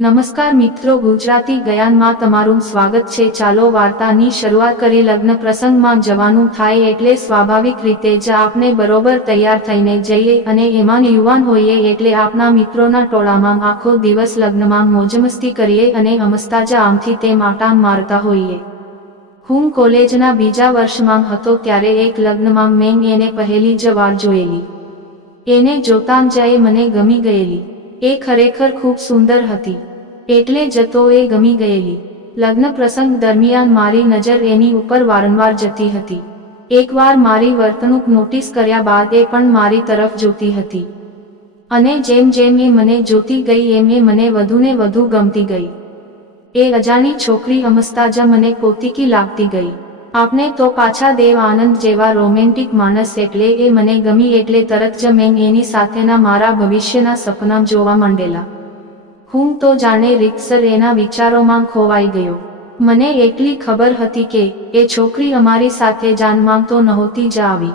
નમસ્કાર મિત્રો, ગુજરાતી ગયાનમાં તમારું સ્વાગત છે. ચાલો વાર્તાની શરૂઆત કરી. લગ્ન પ્રસંગમાં જવાનું થાય એટલે સ્વાભાવિક રીતે જ આપને બરોબર તૈયાર થઈને જઈએ અને એમાં યુવાન હોઈએ એટલે આપના મિત્રોના ટોળામાં આખો દિવસ લગ્નમાં મોજમસ્તી કરીએ અને અમસ્તા જ આમથી તે માટામ મારતા હોઈએ. હું કોલેજના બીજા વર્ષમાં હતો ત્યારે એક લગ્નમાં મેં એને પહેલી જ વાર જોયેલી. એને જોતાં જ મને ગમી ગયેલી. એ ખરેખર ખૂબ સુંદર હતી. એટલે જતો એ ગમી ગયેલી. લગ્ન પ્રસંગ દરમિયાન મારી નજર એની ઉપર વારંવાર જતી હતી. એકવાર મારી વર્તણૂક નોટિસ કર્યા બાદ એ પણ મારી તરફ જોતી હતી. અને જેમ જેમ એ મને જોતી ગઈ એમ એ મને વધુને વધુ ગમતી ગઈ. એ અજાણી છોકરી અમસ્તા જ મને પોતીકી લાગતી ગઈ. આપને તો પાછા દેવ આનંદ જેવા રોમેન્ટિક માણસ એટલે એ મને ગમી એટલે તરત જ મેં એની સાથેના મારા ભવિષ્યના સપના જોવા માંડેલા. હું તો જાણે રીતસર એના વિચારોમાં ખોવાઈ ગયો. મને એટલી ખબર હતી કે, એ છોકરી અમારી સાથે જાનમાં તો નહોતી જ આવી.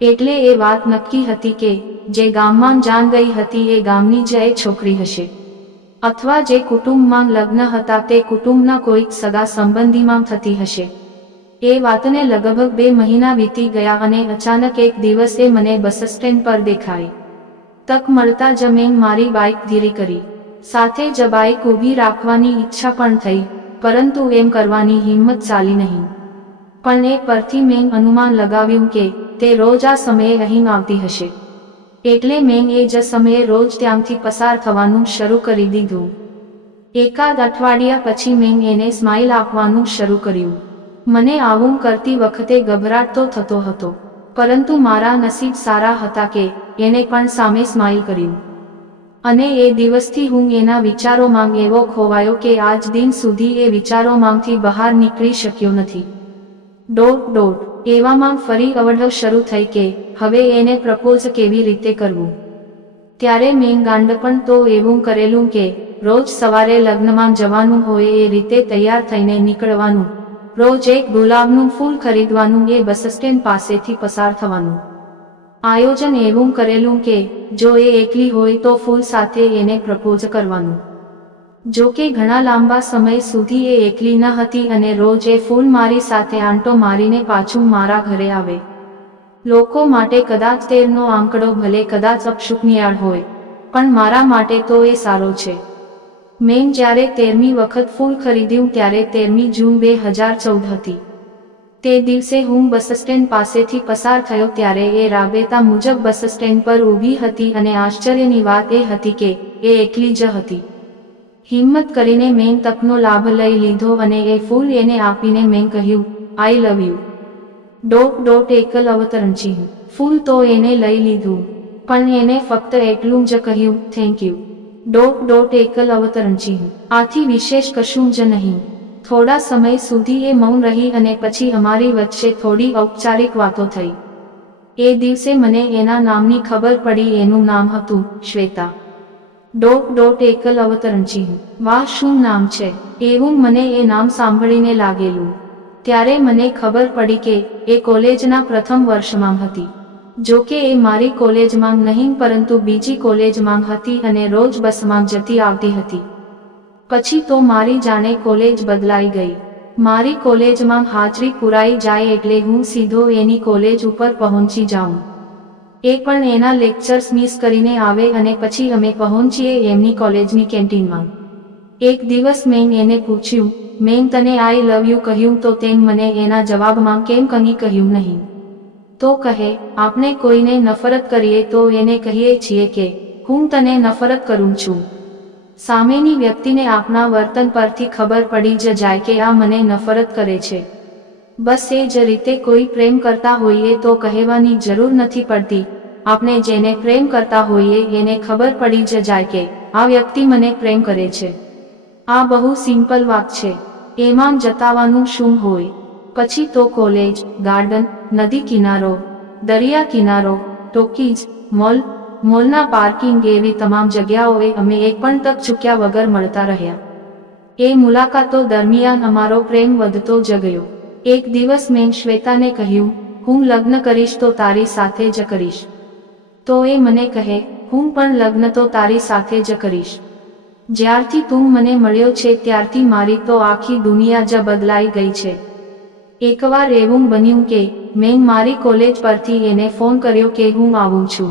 એટલે એ વાત નક્કી હતી કે, જે ગામમાં જાન ગઈ હતી એ ગામની જ એ છોકરી હશે. અથવા જે કુટુંબમાં લગ્ન હતા તે કુટુંબના કોઈક સગા સંબંધીમાં થતી હશે. એ વાતને લગભગ બે મહિના વીતી ગયા અને અચાનક એક દિવસ મને બસ સ્ટેન્ડ પર દેખાઈ. તક મળતા જ મેં મારી બાઇક ધીરી કરી. સાથે જ બાઇક ઊભી રાખવાની ઈચ્છા પણ થઈ, પરંતુ એમ કરવાની હિંમત ચાલી નહીં. પણ એ પરથી મેં અનુમાન લગાવ્યું કે તે રોજ આ સમયે અહીં આવતી હશે. એટલે મેં એ જ સમયે રોજ ત્યાંથી પસાર થવાનું શરૂ કરી દીધું. એકાદ અઠવાડિયા પછી મેં એને સ્માઇલ આપવાનું શરૂ કર્યું. મને આવું કરતી વખતે ગભરાટ તો થતો હતો. પરંતુ મારા નસીબ સારા હતા કે એને પણ સામે સ્માઇલ કર્યું. અને એ દિવસથી હું એના વિચારોમાં એવો ખોવાયો કે આજ દિન સુધી એ વિચારોમાંથી બહાર નીકળી શક્યો નથી. ડોટ ડોટ, એવામાં ફરી અવઢવ શરૂ થઈ કે હવે એને પ્રપોઝ કેવી રીતે કરવું. ત્યારે મેં ગાંડપણ તો એવું કરેલું કે રોજ સવારે લગ્નમાં જવાનું હોય એ રીતે તૈયાર થઈને નીકળવાનું રોજ એક ગુલાબનું ફૂલ ખરીદવાનું એ બસ સ્ટેન્ડ પાસેથી પસાર થવાનું. આયોજન એવું કરેલું કે, જો એ એકલી હોય તો ફૂલ સાથે એને પ્રપોઝ કરવાનું. જો કે ઘણા લાંબા સમય સુધી એ એકલી ન હતી અને રોજ એ ફૂલ મારી સાથે આંટો મારીને પાછું મારા ઘરે આવે. લોકો માટે કદાચ તેરનો આંકડો ભલે કદાચ અપશુકનિયાળ હોય, પણ મારા માટે તો એ સારો છે. મેં જ્યારે તેરમી વખત ફૂલ ખરીદ્યું ત્યારે તેરમી જૂન બે હજાર ચૌદ હતી. તે દિવસે હું બસ સ્ટેન્ડ પાસેથી પસાર થયો ત્યારે એ રાબેતા મુજબ બસ સ્ટેન્ડ પર ઊભી હતી અને આશ્ચર્યની વાત એ હતી કે, એ એકલી જ હતી. હિંમત કરીને મેં તકનો લાભ લઈ લીધો અને એ ફૂલ એને આપીને મેં કહ્યું I love you dot dot એકલ અવતરણ ચિહ્ન ફૂલ તો એને લઈ લીધું. પણ એને ફક્ત એટલું જ કહ્યું થેન્ક યુ ડોટ ડોટ એકલ અવતરણ આથી વિશેષ કશું જ નહીં. થોડા સમય સુધી એ મૌન રહી અને પછી અમારી વચ્ચે થોડી ઔપચારિક વાતો થઈ. એ દિવસે મને એના નામની ખબર પડી, એનું નામ હતું શ્વેતા. ડોટ ડોટ એકલ અવતરણ વાહ, શું નામ છે? એવું મને એ નામ સાંભળીને લાગેલું. ત્યારે મને ખબર પડી કે એ કોલેજના પ્રથમ વર્ષમાં હતી. જો કે એ મારી કોલેજમાં નહીં, પરંતુ બીજી કોલેજમાં હતી અને રોજ બસમાં જતી આવતી હતી. પછી તો મારી જાણે કોલેજ બદલાઈ ગઈ. મારી કોલેજમાં હાજરી પુરાઈ જાય એટલે હું સીધો એની કોલેજ ઉપર પહોંચી જાઉં. એ પણ એના લેક્ચર્સ મિસ કરીને આવે અને પછી અમે પહોંચીએ એમની કોલેજની કેન્ટીનમાં. એક દિવસ મેં એને પૂછ્યું મેં તને આઈ લવ યુ કહ્યું તો તેમ મને એના જવાબમાં કેમ કંઈ કહ્યું નહીં? તો કહે, આપણે કોઈને નફરત કરીએ તો એને કહીએ છીએ કે, હું તને નફરત કરું છું. સામેની વ્યક્તિને આપણા વર્તન પરથી ખબર પડી જ જાય કે આ મને નફરત કરે છે. બસ એ જ રીતે કોઈ પ્રેમ કરતા હોઈએ તો કહેવાની જરૂર નથી પડતી. આપણે જેને પ્રેમ કરતા હોઈએ એને ખબર પડી જ જાય કે, આ વ્યક્તિ મને પ્રેમ કરે છે. આ બહુ સિમ્પલ વાત છે. એમાં જતાવાનું શું હોય? પછી તો કોલેજ, ગાર્ડન, નદી કિનારો, દરિયા કિનારો ટોકીજ મોલ, મોલના પાર્કિંગ એવી તમામ જગ્યાઓએ અમે એક પણ તક ચૂક્યા વગર મળતા રહ્યા. એ મુલાકાતો દરમિયાન અમારો પ્રેમ વધતો જ ગયો. એક દિવસ મેં શ્વેતાને કહ્યું, હું લગ્ન કરીશ તો તારી સાથે જ કરીશ. તો એ મને કહે, હું પણ લગ્ન તો તારી સાથે જ કરીશ. જ્યારથી તું મને મળ્યો છે ત્યારથી મારી તો આખી દુનિયા જ બદલાઈ ગઈ છે. એકવાર એવું બન્યું કે, મેં મારી કોલેજ પરથી એને ફોન કર્યો કે હું આવું છું.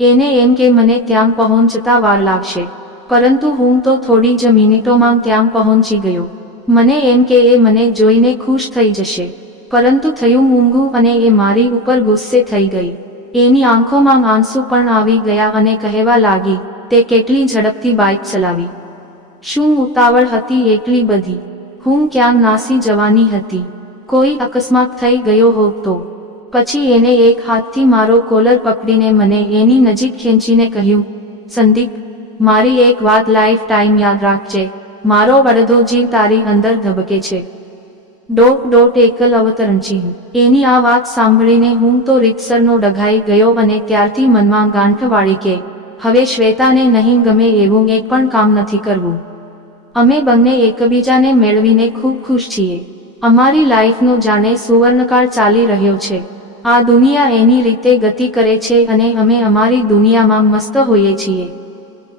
એને એમ કે મને ત્યાં પહોંચતા વાર લાગશે. પરંતુ હું તો થોડી જ મિનિટોમાં ત્યાં પહોંચી ગયો. મને એમ કે એ મને જોઈને ખુશ થઈ જશે. પરંતુ થયું ઊંઘું અને એ મારી ઉપર ગુસ્સે થઈ ગઈ. એની આંખોમાં આંસુ પણ આવી ગયા અને કહેવા લાગી, તે કેટલી ઝડપથી બાઇક ચલાવી. શું ઉતાવળ હતી એટલી બધી. હું ક્યાં નાસી જવાની હતી. કોઈ અકસ્માત થઈ ગયો હોત તો. પછી એને એક હાથથી મારો કોલર પકડીને મને એની નજીક ખેંચીને કહ્યું, સંદીપ, મારી એક વાત લાઈફ ટાઈમ યાદ રાખજે. મારો અડધો જીવ તારી અંદર ધબકે છે. ડોટ ડોટ એકલ અવતરણ ચિહ્ન એની આ વાત સાંભળીને હું તો રીતસરનો ડઘાઈ ગયો અને ત્યારથી મનમાં ગાંઠ વાળી કે, હવે શ્વેતાને નહીં ગમે એવું એક પણ કામ નથી કરવું. અમે બંને એકબીજાને મેળવીને ખૂબ ખુશ છીએ. અમારી લાઈફનો જાણે સુવર્ણકાળ ચાલી રહ્યો છે. આ દુનિયા એની રીતે ગતિ કરે છે અને અમે અમારી દુનિયામાં મસ્ત હોઈએ છીએ.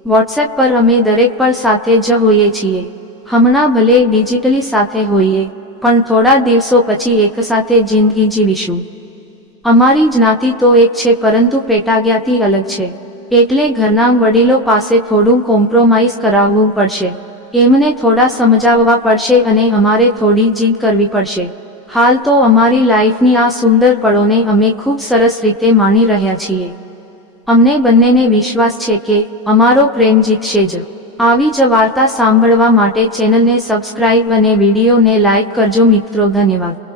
વોટ્સએપ પર અમે દરેક પળ સાથે જ હોઈએ છીએ. હમણાં ભલે ડિજિટલી સાથે હોઈએ, પણ થોડા દિવસો પછી એક સાથે જિંદગી જીવીશું. અમારી જ્ઞાતિ તો એક છે પરંતુ પેટાજ્ઞાતિ અલગ છે. એટલે ઘરના વડીલો પાસે થોડું કોમ્પ્રોમાઇઝ કરાવવું પડશે. એમને થોડા સમજાવવા પડશે અને અમારે થોડી જીદ કરવી પડશે. હાલ તો અમારી લાઈફની આ સુંદર પળોને અમે ખૂબ સરસ રીતે માણી રહ્યા છીએ. અમને બંનેને વિશ્વાસ છે કે અમારો પ્રેમ જીતશે જ. આવી જ વાર્તા સાંભળવા માટે ચેનલને સબસ્ક્રાઇબ અને વિડીયોને લાઇક કરજો મિત્રો, ધન્યવાદ.